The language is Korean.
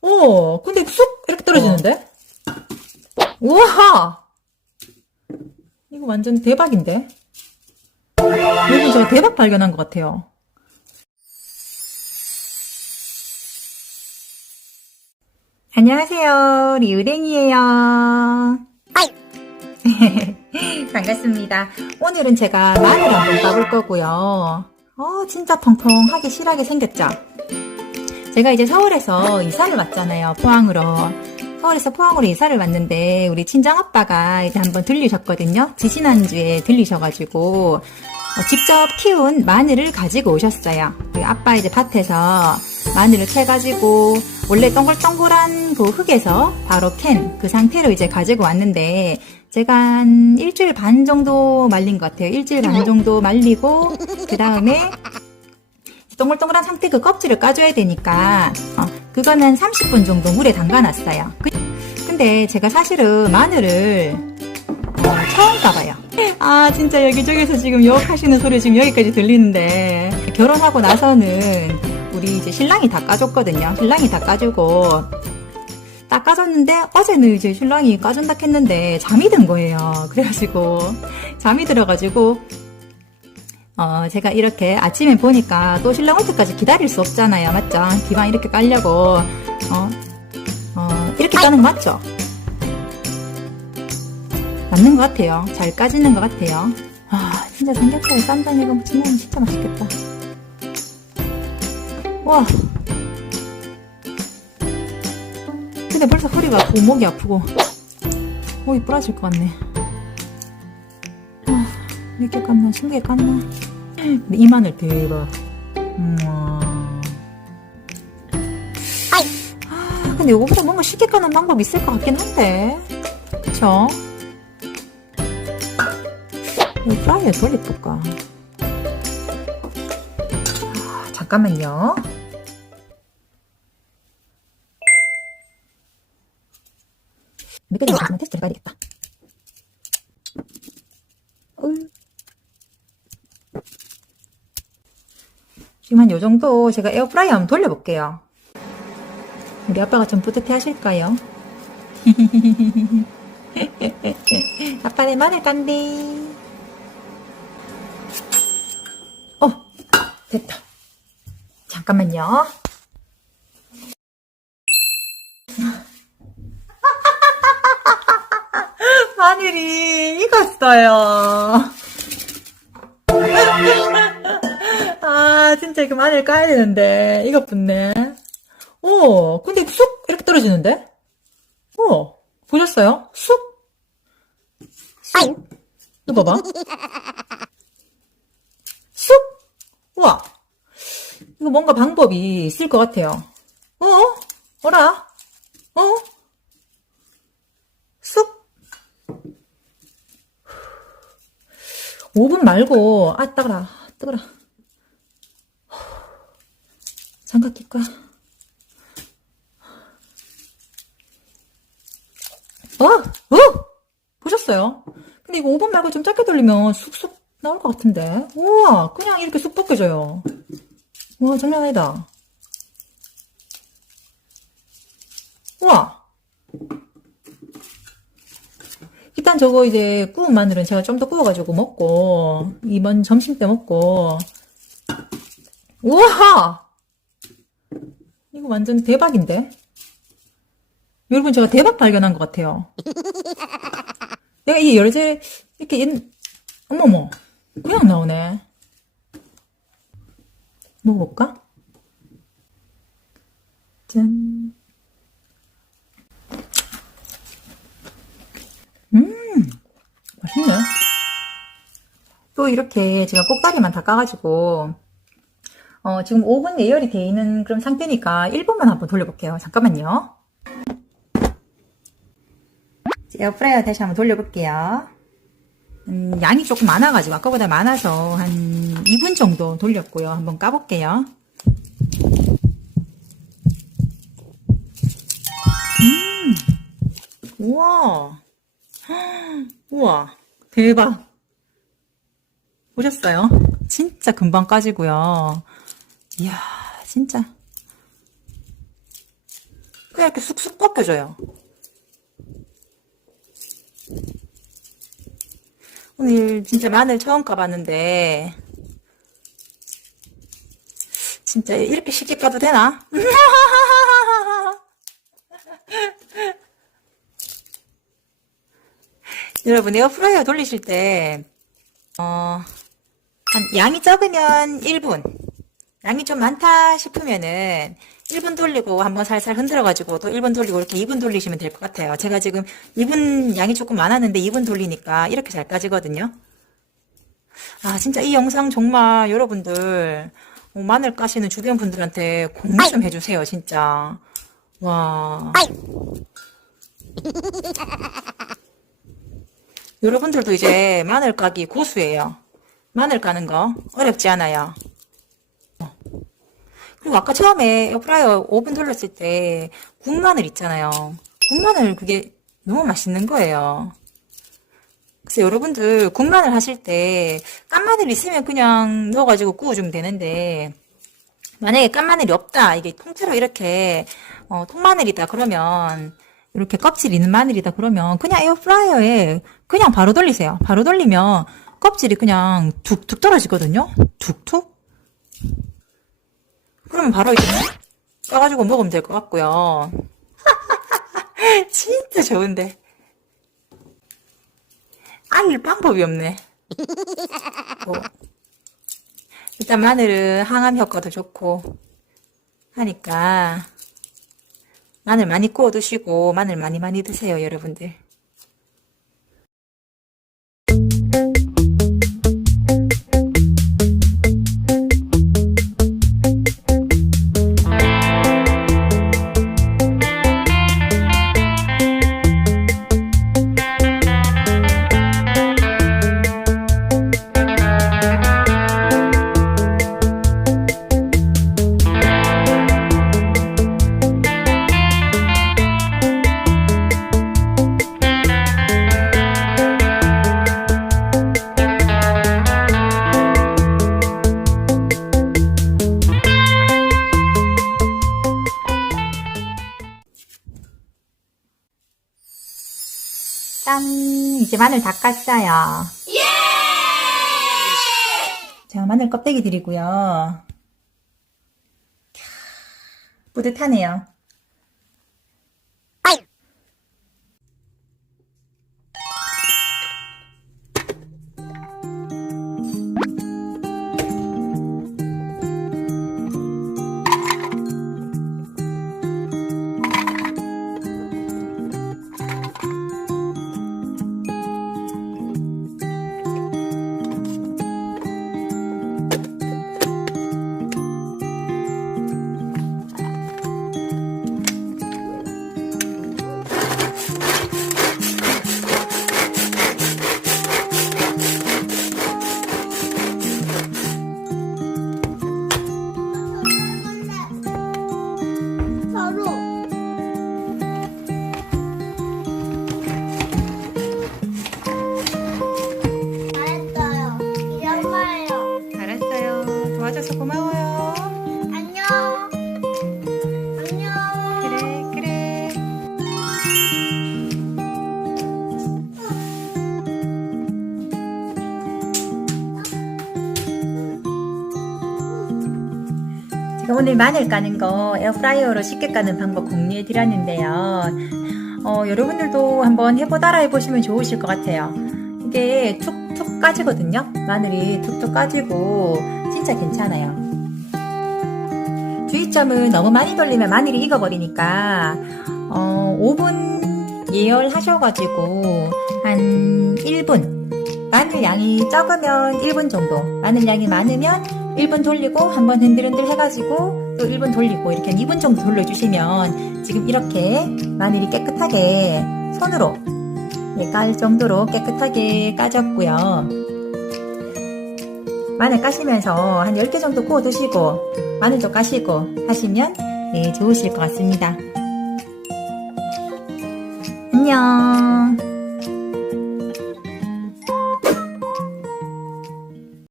오, 근데 쑥 이렇게 떨어지는데? 우와! 이거 완전 대박인데? 여러분 저 대박 발견한 것 같아요. 안녕하세요. 리우랭이에요. 반갑습니다. 오늘은 제가 마늘 한번 까볼 거고요. 어, 진짜 통통하게 실하게 생겼죠? 제가 이제 서울에서 이사를 왔잖아요. 포항으로. 서울에서 포항으로 이사를 왔는데 우리 친정아빠가 이제 한번 들리셨거든요. 지지난주에 들리셔가지고 어, 직접 키운 마늘을 가지고 오셨어요. 그 아빠 이제 밭에서 마늘을 캐가지고 원래 동글동글한 그 흙에서 바로 캔 그 상태로 이제 가지고 왔는데 제가 한 일주일 반 정도 말린 것 같아요. 일주일 반 정도 말리고 그 다음에 동글동글한 상태 그 껍질을 까줘야 되니까 어, 그거는 30분 정도 물에 담가놨어요. 그- 근데 제가 사실은 마늘을 어, 처음 까봐요. 아 진짜 여기저기서 지금 욕하시는 소리 지금 여기까지 들리는데 결혼하고 나서는 우리 이제 신랑이 다 까줬거든요. 신랑이 다 까주고 딱 까줬는데 어제는 이제 신랑이 까준다 했는데 잠이 든 거예요. 그래가지고 잠이 들어가지고 어, 제가 이렇게 아침에 보니까 또 신랑 올 때까지 기다릴 수 없잖아요. 맞죠? 기방 이렇게 깔려고, 어, 어, 이렇게 까는 거 맞죠? 맞는 것 같아요. 잘 까지는 것 같아요. 아, 진짜 삼겹살에 쌈장 이거 진짜 진짜 맛있겠다. 와. 근데 벌써 허리가 아프고 목이 아프고 목이 부러질 것 같네. 아, 몇개 깠나? 20개 깠나? 이 마늘 대박. 우와. 아, 근데 이거보다 뭔가 쉽게 까는 방법 있을 것 같긴 한데. 그쵸? 이 프라이에 돌려볼까? 아, 잠깐만요. 몇 개나 한번 테스트 해봐야 되겠다. 지금 한 요 정도 제가 에어프라이어 한번 돌려볼게요. 우리 아빠가 좀 뿌듯해 하실까요? 아빠 내 마늘 깐데. 어, 됐다. 잠깐만요. 마늘이 익었어요. 이거 마늘 까야 되는데. 이거 붙네. 오, 근데 쑥! 이렇게 떨어지는데? 오, 보셨어요? 쑥! 쑥! 이거 봐봐. 쑥! 우와! 이거 뭔가 방법이 있을 것 같아요. 어? 어라? 어? 쑥! 5분 말고, 아, 따가라, 뜨거라. 장갑 낄까? 어? 어? 보셨어요? 근데 이거 5분 말고 좀 짧게 돌리면 쑥쑥 나올 것 같은데. 우와, 그냥 이렇게 쑥 벗겨져요. 와, 장난 아니다. 우와. 일단 저거 이제 구운 마늘은 제가 좀 더 구워가지고 먹고, 이번 점심 때 먹고, 우와! 이거 완전 대박인데? 여러분, 제가 대박 발견한 것 같아요. 내가 이 열쇠, 이렇게, 옛... 어머머, 그냥 나오네. 먹어볼까? 짠. 음, 맛있네. 또 이렇게 제가 꼭다리만 다 까가지고, 어, 지금 5분 예열이 돼 있는 그런 상태니까 1분만 한번 돌려볼게요. 잠깐만요. 에어프라이어 다시 한번 돌려볼게요. 음, 양이 조금 많아가지고 아까보다 많아서 한 2분 정도 돌렸고요. 한번 까볼게요. 음, 우와, 우와, 대박. 보셨어요? 진짜 금방 까지고요. 이야, 진짜. 그냥 이렇게 쑥쑥 벗겨져요. 오늘 진짜 마늘 처음 까봤는데 진짜 이렇게 쉽게 까도 되나? 여러분 에어프라이어 돌리실 때 어, 한 양이 적으면 1분 양이 좀 많다 싶으면은 1분 돌리고 한번 살살 흔들어가지고 또 1분 돌리고 이렇게 2분 돌리시면 될 것 같아요. 제가 지금 2분 양이 조금 많았는데 2분 돌리니까 이렇게 잘 까지거든요. 아, 진짜 이 영상 정말 여러분들 어, 마늘 까시는 주변 분들한테 공유 좀 해주세요, 진짜. 와. 여러분들도 이제 마늘 까기 고수예요. 마늘 까는 거 어렵지 않아요. 그리고 아까 처음에 에어프라이어 오븐 돌렸을 때 국마늘 있잖아요. 국마늘 그게 너무 맛있는 거예요. 그래서 여러분들 국마늘 하실 때 깐마늘 있으면 그냥 넣어가지고 구워주면 되는데 만약에 깐마늘이 없다 이게 통째로 이렇게 어, 통마늘이다 그러면 이렇게 껍질 있는 마늘이다 그러면 그냥 에어프라이어에 그냥 바로 돌리세요. 바로 돌리면 껍질이 그냥 툭툭 떨어지거든요. 툭툭. 그러면 바로 이렇게 까가지고 먹으면 될 것 같고요. 진짜 좋은데. 알릴 방법이 없네. 뭐. 일단 마늘은 항암 효과도 좋고 하니까 마늘 많이 구워 드시고 마늘 많이 많이 드세요, 여러분들. 짠! 이제 마늘 다 깠어요. 자, 마늘 껍데기 드리고요. 캬, 뿌듯하네요. 도와줘서 고마워요. 안녕. 안녕. 그래, 그래. 제가 오늘 마늘 까는 거 에어프라이어로 쉽게 까는 방법 공유해 드렸는데요. 어, 여러분들도 한번 해보 따라 해보시면 좋으실 것 같아요. 이게 툭툭 까지거든요. 마늘이 툭툭 까지고 진짜 괜찮아요. 주의점은 너무 많이 돌리면 마늘이 익어버리니까 어, 5분 예열하셔가지고 한 1분 마늘 양이 적으면 1분 정도 마늘 양이 많으면 1분 돌리고 한번 흔들흔들 해가지고 또 1분 돌리고 이렇게 한 2분 정도 돌려주시면 지금 이렇게 마늘이 깨끗하게 손으로 네, 깔 정도로 깨끗하게 까졌고요 마늘 까시면서 한 10개 정도 구워 드시고 마늘도 까시고 하시면 네, 좋으실 것 같습니다. 안녕.